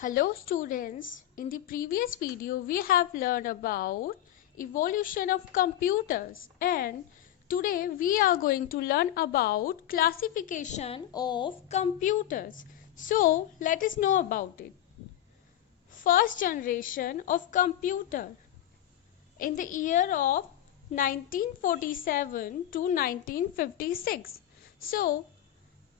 Hello students, in the previous video we have learned about evolution of computers and today we are going to learn about classification of computers. So let us know about it. First generation of computer in the year of 1947 to 1956. So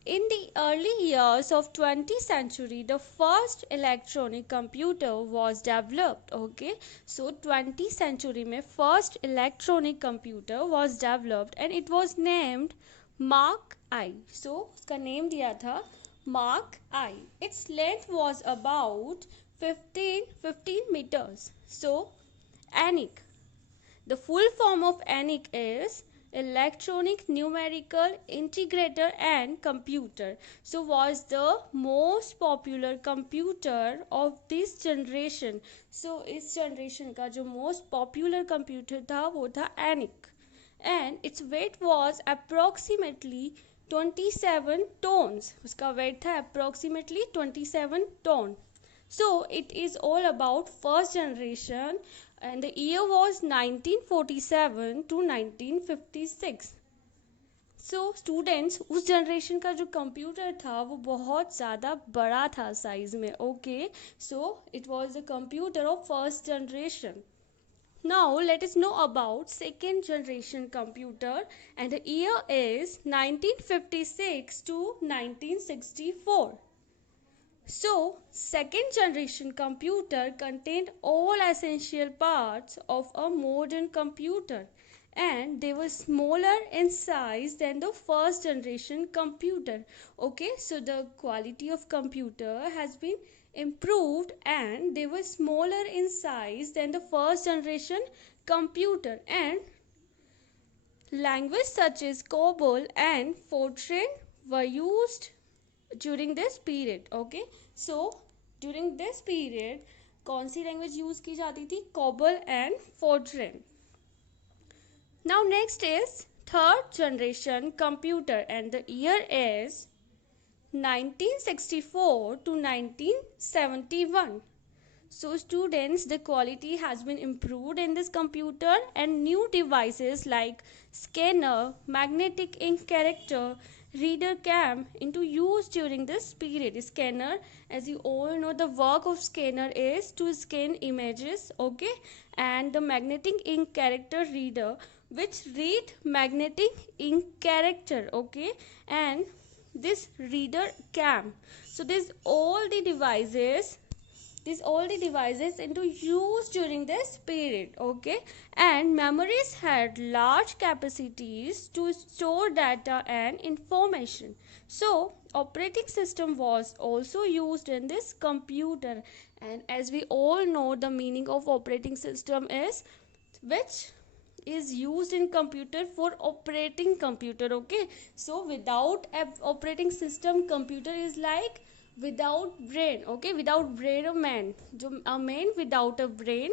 in the early years of 20th century, the first electronic computer was developed. Okay, so 20th century में first electronic computer was developed and it was named Mark I. So उसका name दिया था Mark I. Its length was about 15 meters. So ENIAC. The full form of ENIAC is Electronic Numerical Integrator and Computer. So was the most popular computer of this generation. So इस generation का जो most popular computer था वो था ENIAC and its weight was approximately 27 tons. उसका weight था approximately 27 ton. So it is all about first generation and the year was 1947 to 1956. So students, उस generation का जो कंप्यूटर था वो बहुत ज़्यादा बड़ा था साइज में. Okay, so it was the computer of first generation. Now let us know about second generation computer and the year is 1956 to 1964. So, second generation computer contained all essential parts of a modern computer and they were smaller in size than the first generation computer. Okay, so the quality of computer has been improved and they were smaller in size than the first generation computer and language such as COBOL and Fortran were used during this period. Okay, so during this period कौन सी language use की जाती थी? COBOL and Fortran. Now next is third generation computer and the year is 1964 to 1971. So students, the quality has been improved in this computer and new devices like scanner, magnetic ink character, reader cam into use during this period. Scanner, as you all know, the work of scanner is to scan images, okay, and the magnetic ink character reader which read magnetic ink character, okay, and this reader cam. So these all the devices into use during this period. Okay, and memories had large capacities to store data and information. So operating system was also used in this computer and as we all know the meaning of operating system is which is used in computer for operating computer. Okay, so without operating system computer is like without brain. Okay, without brain of man, जो a man without a brain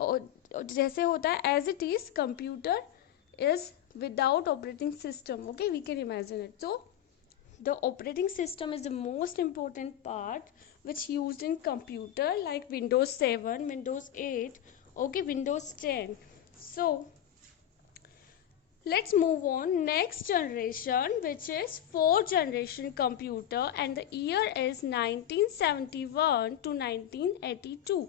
जैसे होता है as it is computer is without operating system. Okay, we can imagine it. So the operating system is the most important part which used in computer like Windows 7, Windows 8, okay, Windows 10. So let's move on next generation which is fourth generation computer and the year is 1971 to 1982.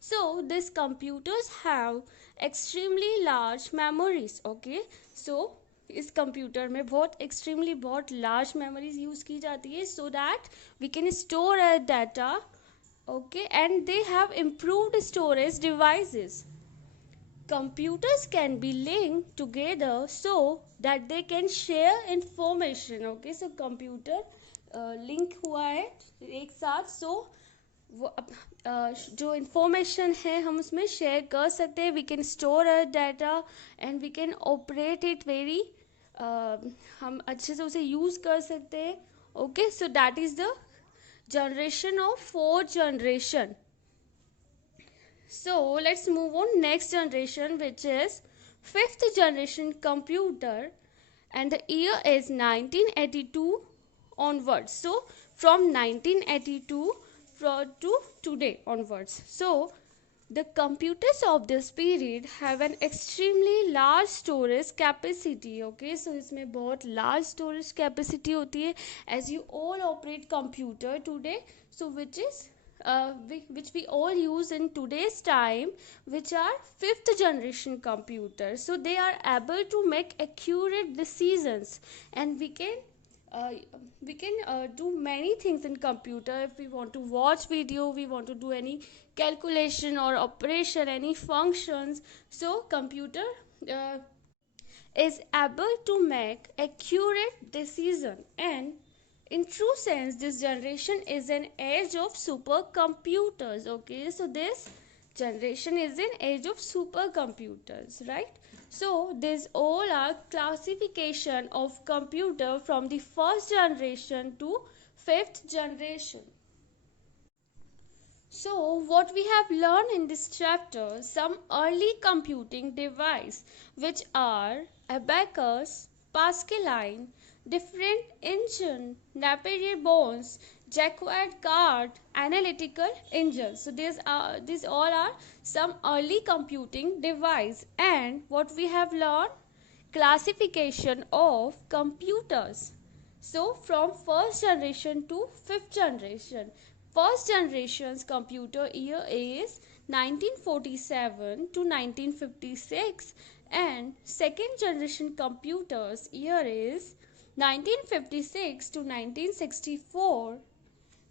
So these computers have extremely large memories. Okay, so इस computer में बहुत large memories use की जाती है so that we can store our data. Okay, and they have improved storage devices. Computers can be linked together so that they can share information. Okay, so computer link हुआ है एक साथ, so वो जो information है हम उसमें share कर सकते हैं. We can store our data and we can operate it very हम अच्छे से उसे use कर सकते हैं. Okay, so that is the generation of fourth generation. So let's move on next generation which is fifth generation computer and the year is 1982 onwards. So from 1982 to today onwards. So the computers of this period have an extremely large storage capacity. Okay, so इसमें बहुत large storage capacity होती है as you all operate computer today, so which we all use in today's time, which are fifth generation computers. So they are able to make accurate decisions, and we can do many things in computer. If we want to watch video, we want to do any calculation or operation, any functions, so computer uh, is able to make accurate decision. And in true sense, this generation is an age of supercomputers. Okay, so this generation is an age of supercomputers, right? So these all are classification of computer from the first generation to fifth generation. So what we have learned in this chapter, some early computing device which are abacus, Pascaline, different engine, Napier-Bones, Jacquard card, analytical engines. So these all are some early computing device. And what we have learned, classification of computers. So from first generation to fifth generation. First generation's computer year is 1947 to 1956, and second generation computers year is 1956 to 1964.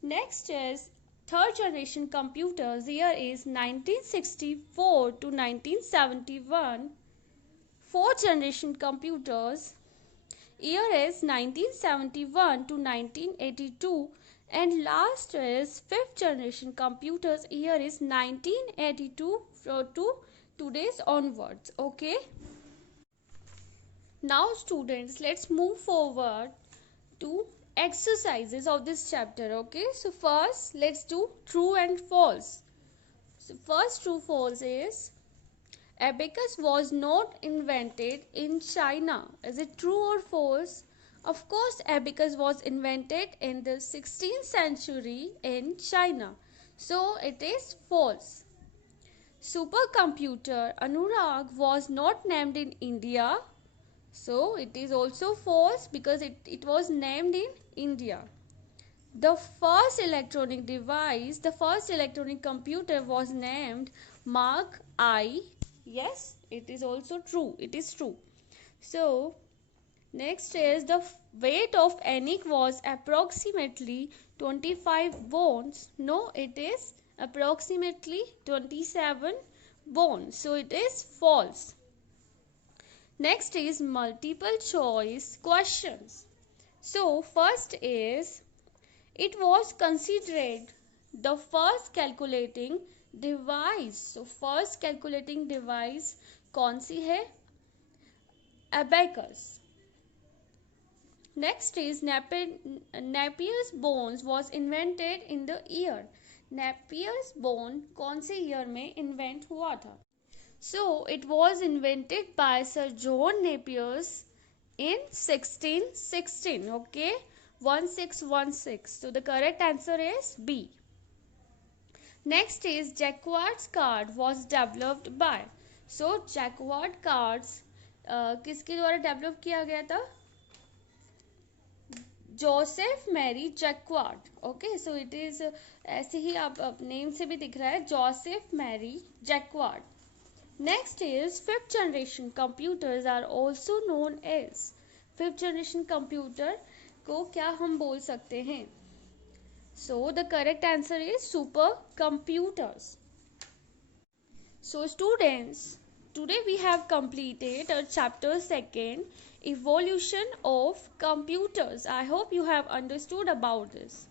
Next is third generation computers year is 1964 to 1971. Fourth generation computers year is 1971 to 1982, and last is fifth generation computers year is 1982 to today's onwards. Okay, now students, let's move forward to exercises of this chapter. Okay, so first let's do true and false. So first true false is abacus was not invented in China. Is it true or false? Of course, abacus was invented in the 16th century in China. So it is false. Supercomputer Anurag was not named in India. So it is also false because it was named in India. The first electronic device, the first electronic computer was named Mark I. Yes, it is also true. It is true. So next is the weight of ENIAC was approximately 25 bones. No, it is approximately 27 bones. So it is false. Next is multiple choice questions. So first is, it was considered the first calculating device. So first calculating device कौन सी है? Abacus. Next is Napier's bones was invented in the year. Napier's bone कौन से year में invent हुआ था? So it was invented by Sir John Napier in 1616. Okay, 1616. So the correct answer is B. Next is Jacquard's card was developed by. So Jacquard cards किसके द्वारा develop किया गया था? Joseph Marie Jacquard. Okay, so it is ऐसे ही आप name से भी दिख रहा है, Joseph Marie Jacquard. Next is fifth generation computers are also known as. Fifth generation computer को क्या हम बोल सकते हैं? So the correct answer is super computers. So students, today we have completed our chapter 2, evolution of computers. I hope you have understood about this.